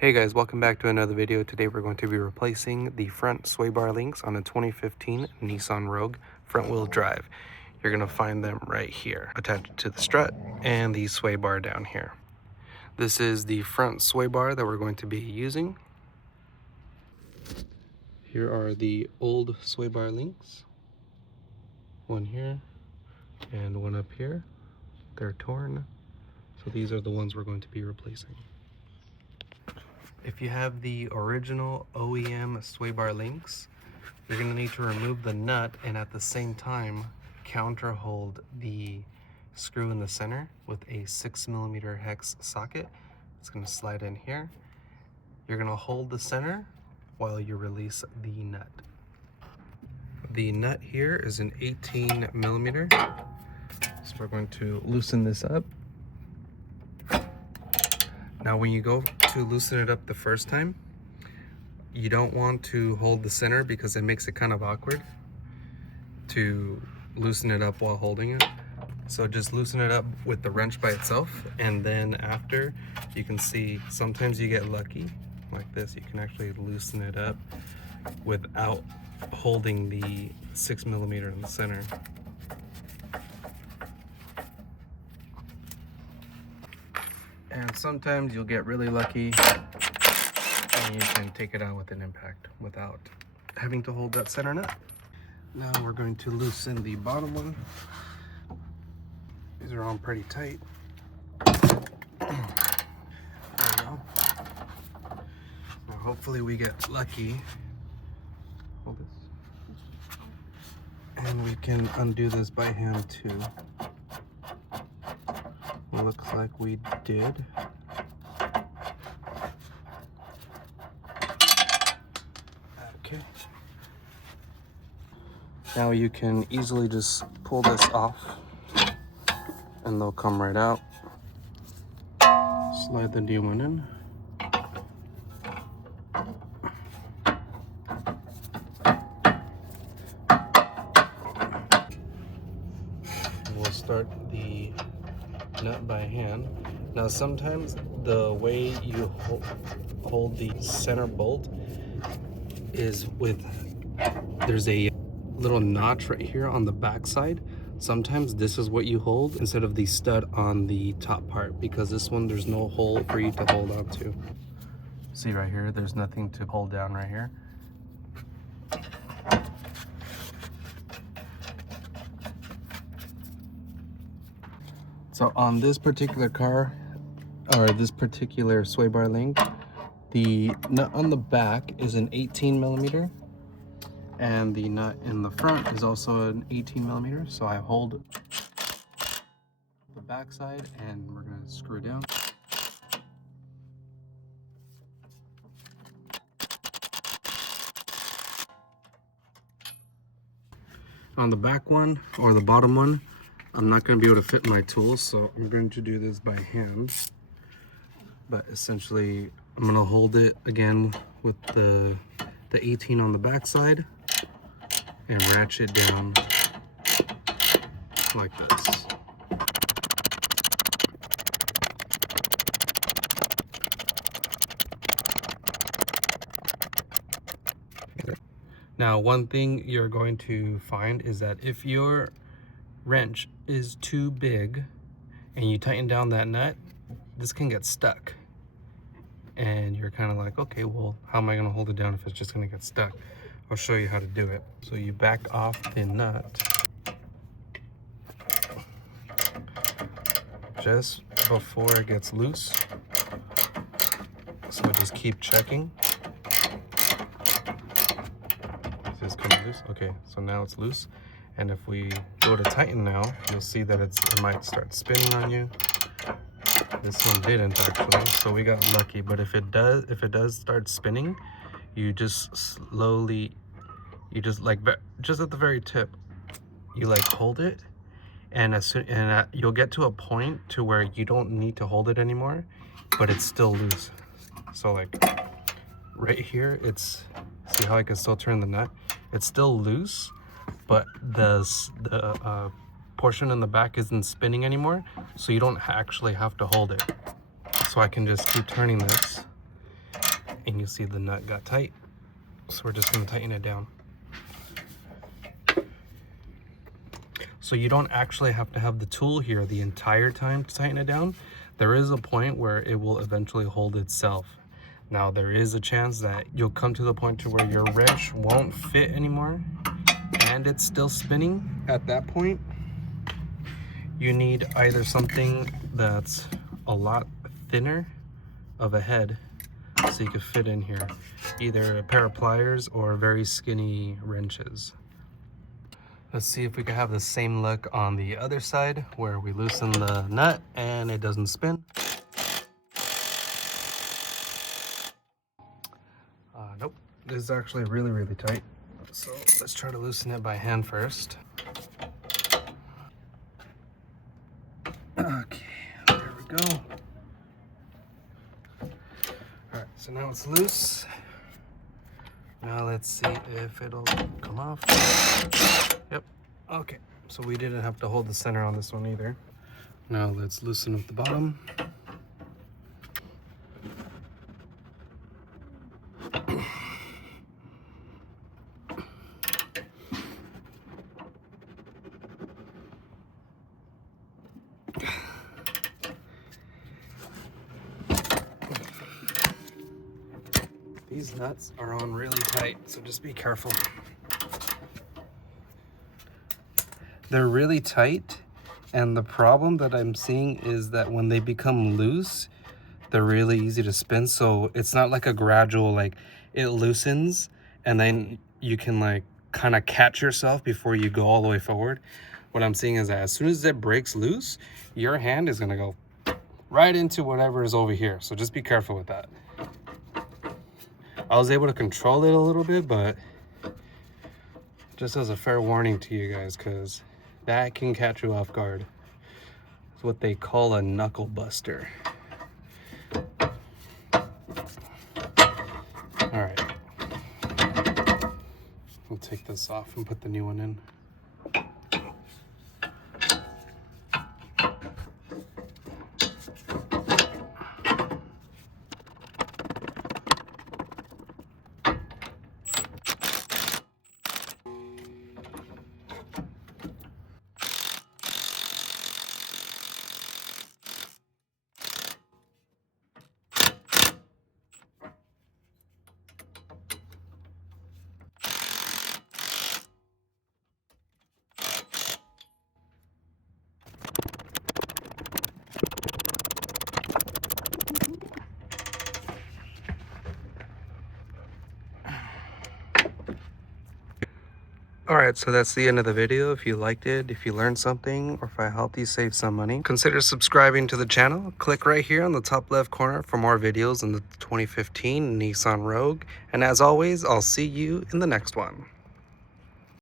Hey guys, welcome back to another video. Today we're going to be replacing the front sway bar links on a 2015 Nissan Rogue front wheel drive. You're going to find them right here, attached to the strut and the sway bar down here. This is the front sway bar that we're going to be using. Here are the old sway bar links. One here and one up here. They're torn. So these are the ones we're going to be replacing. If you have the original OEM sway bar links, you're going to need to remove the nut and at the same time counter hold the screw in the center with a 6mm hex socket. It's going to slide in here. You're going to hold the center while you release the nut. The nut here is an 18mm. So we're going to loosen this up. Now when you go to loosen it up the first time, you don't want to hold the center because it makes it kind of awkward to loosen it up while holding it. So just loosen it up with the wrench by itself, and then after, you can see sometimes you get lucky like this. You can actually loosen it up without holding the 6mm in the center. And sometimes you'll get really lucky and you can take it out with an impact without having to hold that center nut. Now we're going to loosen the bottom one. These are all pretty tight. There we go. Now hopefully we get lucky. Hold this. And we can undo this by hand too. Looks like we did. Okay. Now you can easily just pull this off and they'll come right out. Slide the new one in. We'll start the nut by hand. Now sometimes the way you hold the center bolt is with, there's a little notch right here on the back side. Sometimes this is what you hold instead of the stud on the top part, because this one there's no hole for you to hold on to. See right here, there's nothing to hold down right here. So on this particular car, or this particular sway bar link, the nut on the back is an 18mm, and the nut in the front is also an 18mm. So I hold the back side and we're gonna screw it down. On the back one, or the bottom one, I'm not going to be able to fit my tools, so I'm going to do this by hand. But essentially, I'm going to hold it again with the 18 on the back side and ratchet down like this. Now, one thing you're going to find is that if your wrench is too big and you tighten down that nut, this can get stuck. And you're kind of like, okay, well, how am I going to hold it down if it's just going to get stuck? I'll show you how to do it. So you back off the nut just before it gets loose. So just keep checking. Is this coming loose? Okay, so now it's loose. And if we go to tighten now, you'll see that it might start spinning on you. This one didn't actually, so we got lucky. But if it does start spinning, you just slowly, just at the very tip, you like hold it, and you'll get to a point to where you don't need to hold it anymore, but it's still loose. So like right here, see how I can still turn the nut? It's still loose, but the portion in the back isn't spinning anymore, so you don't actually have to hold it. So I can just keep turning this and you see the nut got tight. So we're just going to tighten it down. So you don't actually have to have the tool here the entire time to tighten it down. There is a point where it will eventually hold itself. Now there is a chance that you'll come to the point to where your wrench won't fit anymore and it's still spinning. At that point, you need either something that's a lot thinner of a head so you can fit in here, either a pair of pliers or very skinny wrenches. Let's see if we can have the same look on the other side where we loosen the nut and it doesn't spin. Nope, this is actually really, really tight. So let's try to loosen it by hand first. Okay, there we go. All right, so now it's loose. Now let's see if it'll come off. Yep, okay. So we didn't have to hold the center on this one either. Now let's loosen up the bottom. These nuts are on really tight, so just be careful. They're really tight, and the problem that I'm seeing is that when they become loose, they're really easy to spin. So it's not like a gradual, like it loosens and then you can like kind of catch yourself before you go all the way forward. What I'm seeing is that as soon as it breaks loose, your hand is gonna go right into whatever is over here. So just be careful with that. I was able to control it a little bit, but just as a fair warning to you guys, because that can catch you off guard. It's what they call a knuckle buster. All right, we'll take this off and put the new one in. Alright, so that's the end of the video. If you liked it, if you learned something, or if I helped you save some money, consider subscribing to the channel. Click right here on the top left corner for more videos on the 2015 Nissan Rogue. And as always, I'll see you in the next one.